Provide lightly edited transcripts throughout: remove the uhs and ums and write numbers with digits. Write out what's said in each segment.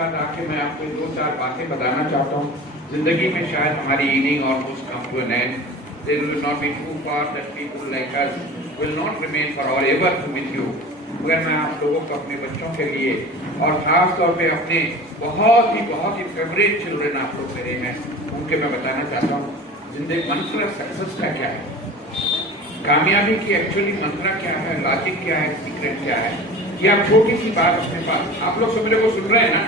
साथ आके मैं आपको दो चार बातें बताना चाहता हूँ। जिंदगी में शायद हमारी inning almost come to an end. There will not be too far that people like us will not remain forever with you. मगर मैं आप लोगों को अपने बच्चों के लिए और खास तौर पे अपने बहुत ही फेवरेट चिल्ड्रन आप लोग मेरे हैं, उनके मैं बताना चाहता हूँ जिंदगी मंत्र सक्सेस का क्या है, कामयाबी की एक्चुअली मंत्र क्या है, लॉजिक क्या है, सीक्रेट क्या है। ये आप छोटी सी बात अपने पास, आप लोग सब मेरे को सुन रहे हैं ना,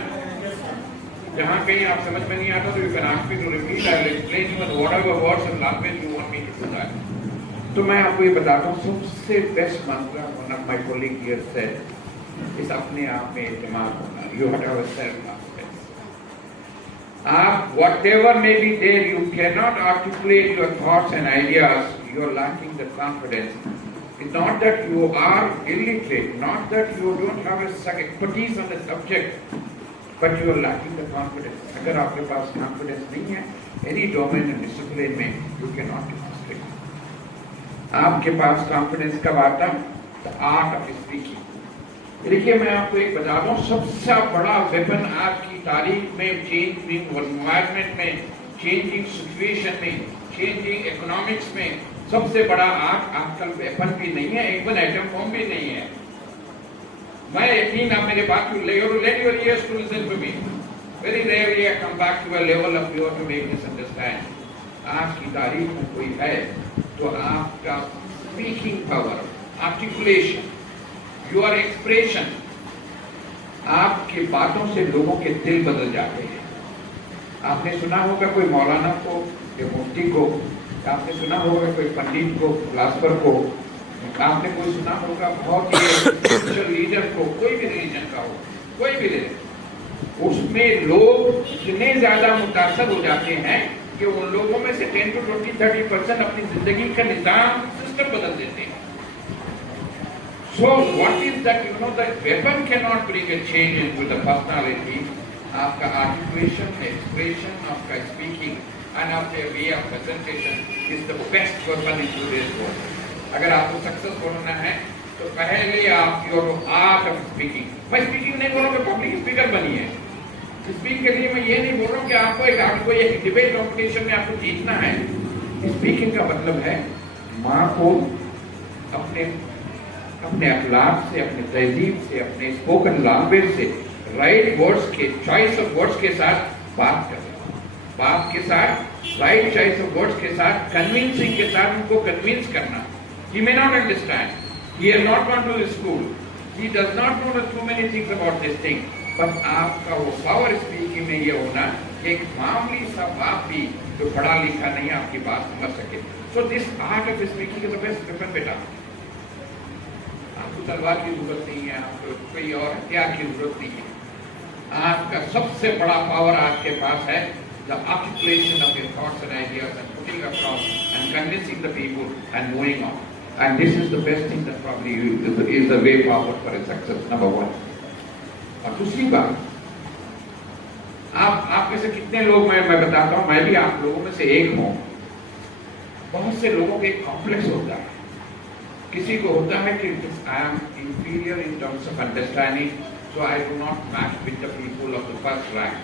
जहाँ कहीं आप समझ में नहीं आता तो you can ask me to repeat, I will explain you in whatever words and language you want me to do that. तो मैं आपको ये बताता हूँ सबसे बेस्ट मंत्र one of my colleague here said इस अपने आप में एतमाद होना। You have a self confidence. आप whatever may be there you can not articulate your thoughts and ideas, you are lacking the confidence. It's not that you are illiterate, not that you don't have a expertise on the subject, but you are lacking the confidence. अगर आपके पास confidence नहीं है, any domain and discipline में you cannot demonstrate. आपके पास confidence कब आता? The art of speaking. देखिए मैं आपको एक बता दूं, सबसे बड़ा वेपन आज की तारीख में, चेंजिंग एनवायरनमेंट में, चेंजिंग सिचुएशन में, चेंजिंग इकोनॉमिक्स में सबसे बड़ा आजकल वेपन भी नहीं है, इवन एटम बॉम्ब भी नहीं है। मैं यकीन आप मेरे बात let your ears to listen to me. Very rarely I come back to a level of you to make this understand. आज की तारीख में कोई है तो आपका speaking power, articulation, your expression, आपकी बातों से लोगों के दिल बदल जाते हैं। आपने सुना होगा कोई मौलाना को या मुफ्ती को, आपने सुना होगा कोई पंडित को, फिलासफर को, आपने कोई सुना होगा बहुत ही स्पिरिचुअल लीडर को, कोई भी रिलीजन का हो, कोई भी लीडर, उसमें लोग इतने ज्यादा मुतासर हो जाते हैं कि उन लोगों में से 10 to 20-30% अपनी जिंदगी का निजाम, सिस्टम बदल देते हैं। So what is that? You know that weapon cannot bring a change into the personality. आपका आर्टिकुलेशन, एक्सप्रेशन, आपका speaking and of their way of presentation is the best weapon in today's world. अगर आपको successful होना है तो पहले आप your art of speaking, मैं स्पीकिंग नहीं बोल रहा हूँ पब्लिक स्पीकर बनिए। स्पीक के लिए मैं ये नहीं बोल रहा हूँ कि आपको एक डिबेट कॉम्पिटिशन में आपको जीतना है। स्पीकिंग का मतलब है माँ को अपने अखलाक से, अपने तहजीब से, अपने स्पोकन लैंग्वेज से, राइट वर्ड्स के, चॉइस ऑफ वर्ड्स के साथ बात करना, बाप के साथ राइट चॉइस ऑफ वर्ड्स के साथ, कन्विंसिंग के साथ उनको कन्विंस करना। He may not understand, he has not gone to school, he does not know too many things about this thing, but आपका वो पावर स्पीकिंग में ये होना, एक मामूली सा बाप भी जो पढ़ा लिखा नहीं आपकी बात समझ सके। So this art of speaking is the best weapon बेटा। आपको तलवार की जरूरत नहीं है, आपको कोई और हथियार की जरूरत नहीं है। आपका सबसे बड़ा पावर आपके पास है the articulation of your thoughts and ideas and putting across and convincing the people and moving on. And this is the best thing that probably is the way forward for a success, number one. और दूसरी बात, आप में से कितने लोग, मैं बताता हूँ, मैं भी आप लोगों में से एक हूँ। बहुत से लोगों को एक कॉम्प्लेक्स होता है, किसी को होता है कि I am inferior in terms of understanding, so I do not match with the people of the first rank.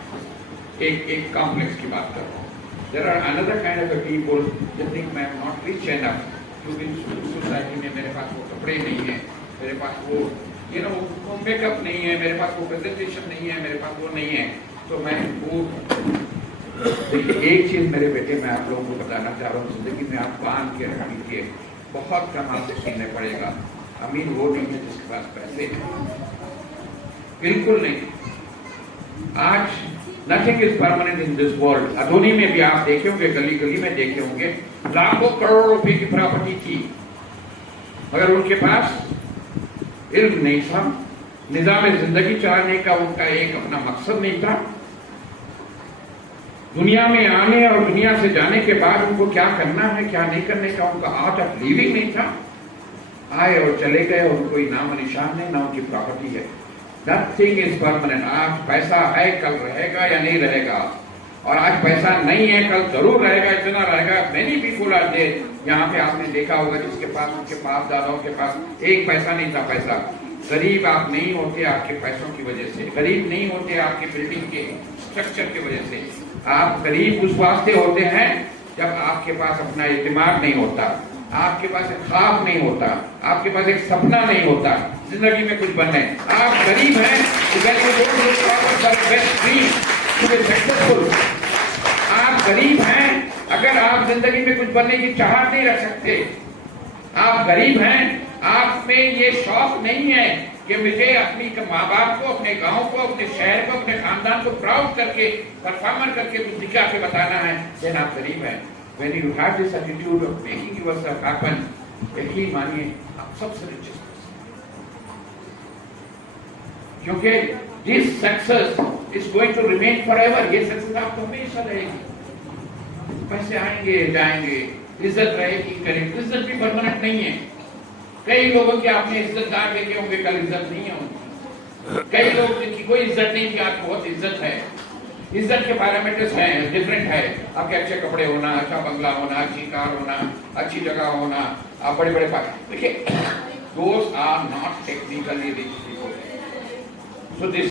एक कॉम्प्लेक्स की बात कर रहा हूँ। There are another kind of a people who think I am not rich enough to be society में, मेरे पास वो कपड़े नहीं है, मेरे पास वो वो मेकअप नहीं है, मेरे पास वो प्रेजेंटेशन नहीं है, मेरे पास वो नहीं है, तो मैं वो। देखिए एक चीज मेरे बेटे मैं आप लोगों को बताना चाह रहा हूँ, जिंदगी में आप बांध के रख लीजिए, बहुत कम आपसे सुनने पड़ेगा। अमीर वो नहीं है जिसके पास पैसे हैं, बिल्कुल नहीं। आज Nothing is permanent in this world. अदोनी में भी आप देखे होंगे, गली गली में देखे होंगे, लाखों करोड़ों रुपए की प्रॉपर्टी थी, मगर उनके पास इल्म नहीं था, निजाम जिंदगी चलाने का उनका एक अपना मकसद नहीं था। दुनिया में आने और दुनिया से जाने के बाद उनको क्या करना है, क्या नहीं करने का उनका आर्ट ऑफ लिविंग नहीं था। आए और चले गए, उनको कोई नाम निशान नहीं, ना उनकी प्रॉपर्टी है। Nothing is permanent. आज पैसा है, कल रहेगा या नहीं रहेगा, और आज पैसा नहीं है, कल जरूर रहेगा, इतना रहेगा। Many people are there, यहाँ पे आपने देखा होगा जिसके पास, उनके बाप दादाओं के पास एक पैसा नहीं था, पैसा गरीब आप नहीं होते आपके पैसों की वजह से, गरीब नहीं होते आपके बिल्डिंग के स्ट्रक्चर की वजह से। आप गरीब उस वास्ते होते हैं जब आपके पास अपना एतमाद नहीं होता, आपके पास एक ख्वाब नहीं होता, आपके पास एक सपना नहीं होता जिंदगी में कुछ बनने। आप गरीब हैं सक्सेसफुल। आप गरीब हैं अगर आप जिंदगी में कुछ बनने की चाहत नहीं रख सकते। आप गरीब हैं, आप में ये शौक नहीं है कि मुझे अपनी माँ बाप को, अपने गांव को, अपने शहर को, अपने खानदान को प्राउड करके, परफॉर्मर करके कुछ दिखा के बताना है। देन आप गरीब हैं। When you have this attitude of making yourself happen, यकीन मानिए आप सबसे richest person। क्योंकि this success is going to remain forever। ये सक्सेस आपको हमेशा रहेगी। पैसे आएंगे जाएंगे, इज्जत रहेगी करेंगे, इज्जत भी परमानेंट नहीं है। कई लोगों की आपने इज्जतदार देखे होंगे, कल इज्जत नहीं है उनकी। कई लोग जिनकी कोई इज्जत नहीं थी, आज बहुत इज्जत है। इज्जत के पैरामीटर्स हैं, डिफरेंट है। आपके अच्छे कपड़े होना, अच्छा बंगला होना, अच्छी कार होना, अच्छी जगह होना, आप बड़े बड़े देखिए, दोस्त are not technically rich people. So this